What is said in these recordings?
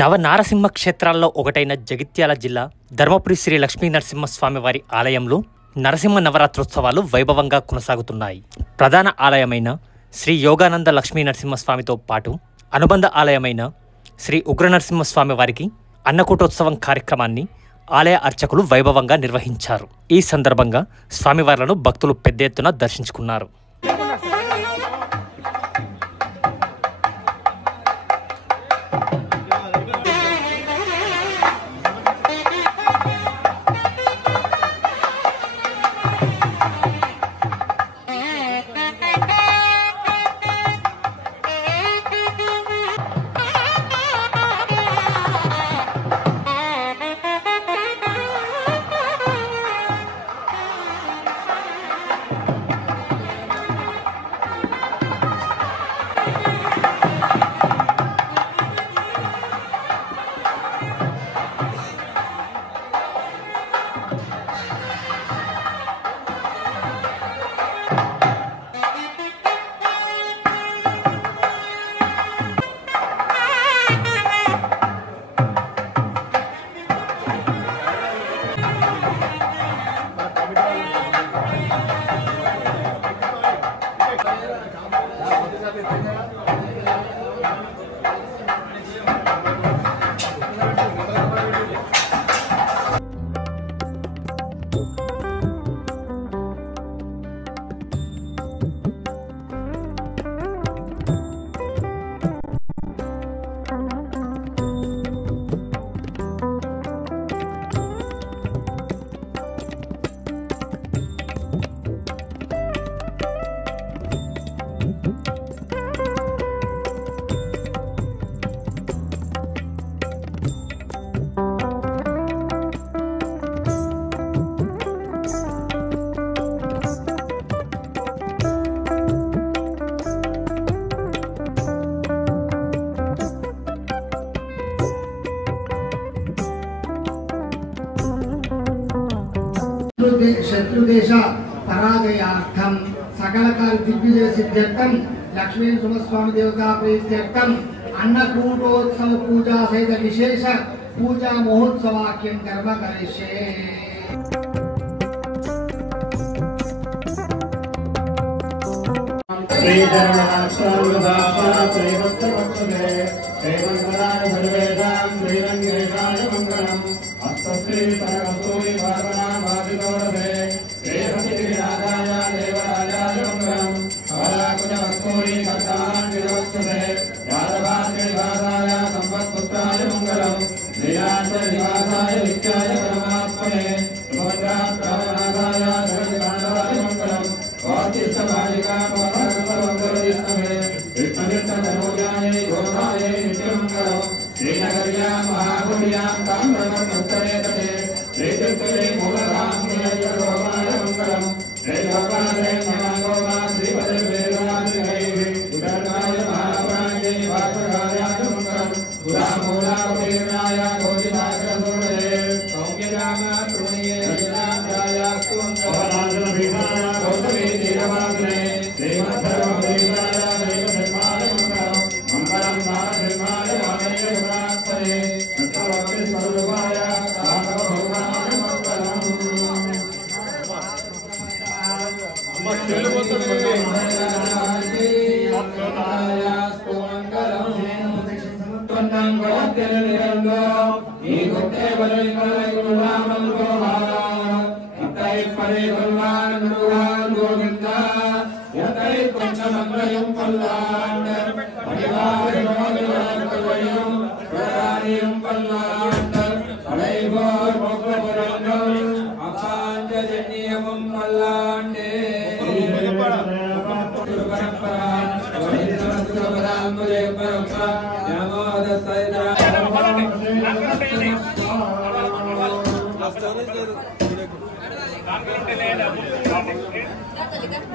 నవనారసింహ క్షేత్రాల్లో ఒకటైన జగిత్యాల జిల్లా ధర్మపురి శ్రీ లక్ష్మీ నరసింహస్వామి వారి ఆలయంలో నరసింహ నవరాత్రోత్సవాలు వైభవంగా కొనసాగుతున్నాయి. ప్రధాన ఆలయమైన శ్రీ యోగానంద లక్ష్మీ నరసింహస్వామితో పాటు అనుబంధ ఆలయమైన శ్రీ ఉగ్ర నరసింహస్వామి వారికి అన్నకూటోత్సవం కార్యక్రమాన్ని ఆలయ అర్చకులు వైభవంగా నిర్వహించారు. ఈ సందర్భంగా స్వామివార్లను భక్తులు పెద్ద ఎత్తున దర్శించుకున్నారు. శత్రుదేశ పరాజయార్థం సకలకాల దిగ్విజయ సిద్ధ్యర్థం లక్ష్మీ నరసింహస్వామి దేవతా ప్రీత్యర్థం అన్నకూటోత్సవ పూజా సహిత విశేష పూజా మహోత్సవాఖ్యం కర్మ కరిష్యే.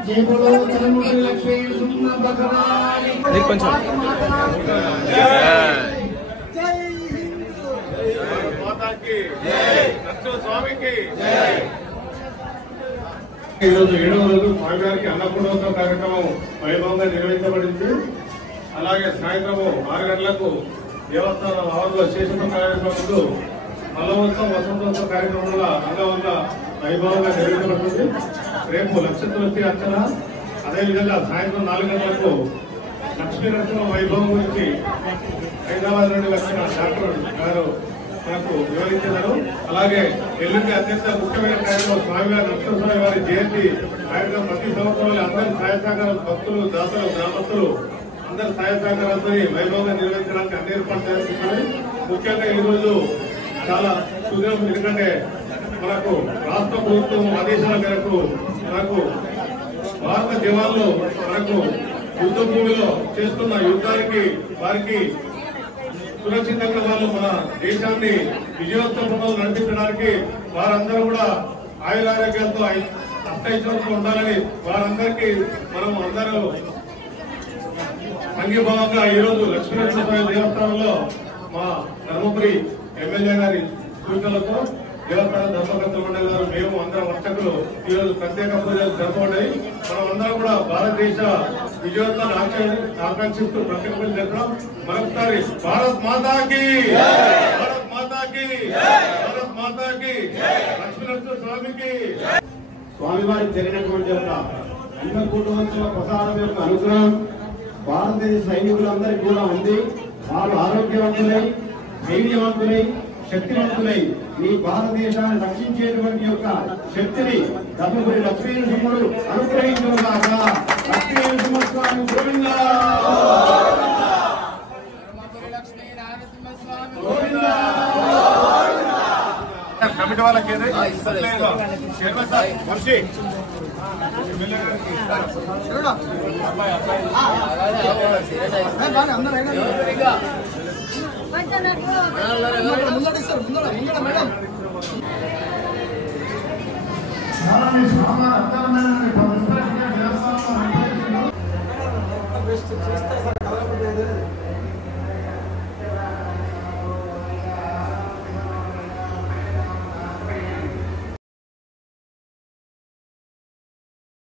जय बोलो धर्मपुरी लक्ष्मी नरसिंह भगवान जय हिंद माता की जय स्वामी की जय. ఈరోజు 7వ రోజు స్వామివారికి అన్నకూటోత్సవ కార్యక్రమం వైభవంగా నిర్వహించబడింది. అలాగే సాయంత్రం 6 గంటలకు దేవస్థానం ఆవరణలో చేసిన కార్యక్రమంలో మల్లవోత్సవం వసంతోత్సవ కార్యక్రమంలో అంగవంగా వైభవంగా నిర్వహించబడుతుంది. రేపు లక్ష తులసి అర్చన, అదేవిధంగా సాయంత్రం 4 గంటలకు లక్ష్మీ నరసింహ వైభవం గురించి హైదరాబాద్ నుండి వచ్చిన డాక్టర్ గారు మనకు వివరించారు. అలాగే ఎల్లుండి అత్యంత ముఖ్యమైన కార్యక్రమం స్వామివారి నరసింహస్వామి వారి జయంతి కార్యక్రమం. ప్రతి సంవత్సరం అందరి సహాయ సహకారాలు, భక్తులు, దాతలు, గ్రామస్తులు అందరి సహాయ సహకారాలతో వైభవంగా నిర్వహించడానికి అన్ని ఏర్పాటు చేస్తున్నారు. ముఖ్యంగా ఈ రోజు చాలా సుదీర్ఘం, ఎందుకంటే మనకు రాష్ట్ర ప్రభుత్వం ఆదేశాల మేరకు మనకు భారత జవాన్లు మనకు యుద్ధ భూమిలో చేస్తున్న యుద్ధానికి వారికి సురక్షితంగా వాళ్ళు మన దేశాన్ని విజయోత్సవంలో నడిపించడానికి వారందరూ కూడా ఆయురారోగ్యాలతో అష్టైశ్వర్యంతో ఉండాలని వారందరికీ మనం అందరూ సంఘీభావంగా ఈరోజు లక్ష్మీనరసింహ దేవస్థానంలో మా ధర్మపురి ఎమ్మెల్యే గారి సూచనలతో దేవస్థాన ధర్మకర్త మండలి గారు మేము అందరం వర్తకులు ఈరోజు ప్రత్యేక పూజలు జరపబడ్డాయి. మనం అందరం కూడా భారతదేశ విజయోత్సవాన్ని ఆకాంక్షిస్తూ ప్రత్యేక పూజలు జరపడం. మరొకసారి భారత్ మాతాకి, భారత్ మాతాకి, భారత్ మాతాకి, లక్ష్మీనరసింహ స్వామికి. స్వామివారికి జరిగినటువంటి యొక్క అన్నకూటోత్సవ ప్రసాదం యొక్క అనుగ్రహం భారతదేశ సైనికులందరికీ కూడా ఉంది. వారు ఆరోగ్యవంతులై, ధైర్యవంతులై, శక్తివంతులై ఈ భారతదేశాన్ని రక్షించేటువంటి యొక్క శక్తిని ధర్మపురి లక్ష్మీనరసింహుడు అనుగ్రహించుగాక. లక్ష్మీనరసింహస్వామి గోవిందా, గోవిందా. కమిటీ వాళ్ళకి వర్షి మేడం